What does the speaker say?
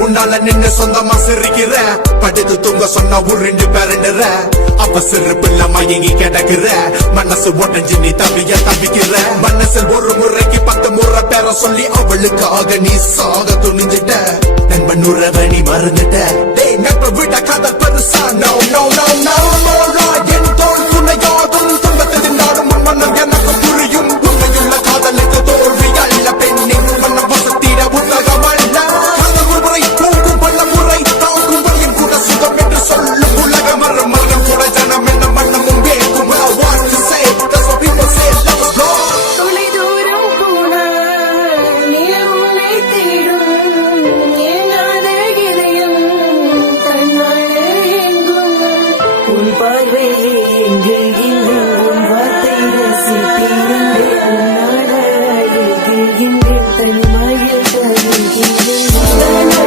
முன்னால நின்னு சொந்தமா சிரிக்கிற படுத்து தூங்க சொன்ன உருண்டு பேரண்டுற அவசர பிள்ளை மயங்கி கிடக்குற மனசு உடஞ்சி நீ தவிக்கிற மனசில் ஒரு முறைக்கு 10 முறை பேர சொல்லி அவளுக்காக நீ சாக துணிஞ்சிட்ட நண்பன் உறவ நீ மறந்துட்ட நட்பை விட காதல் பெருசா no no no no no என் தோல் துணையாதும் துன்பத்தில் நின்றாடும் மன்னம் எனக்கு புரியும் உண்மையுள்ள காதலுக்கு தோல்வி அல்ல பெண்ணின் மன்னம் வசத்திட உலகம் அல்ல காதல் ஒரு முறை போகும் பல முறை தாக்கும் வழியும் கூட சுகம் என்று சொல்லும் உலகம் மரம் மரம் கூட ஜனம் என்ன மன்னமும் வேகும் I want to say that's what people say love is love தொலை தூரம் போனால் நிலவுனை தேடும் என்னாத இதயம் தன்னாலே எங்கும் உன் பார்வை எங்கு உன் வார்த்தை ரசித்தேன் உன்னாட அழுகின்றேன் தனிமையில் தருகின்றேன்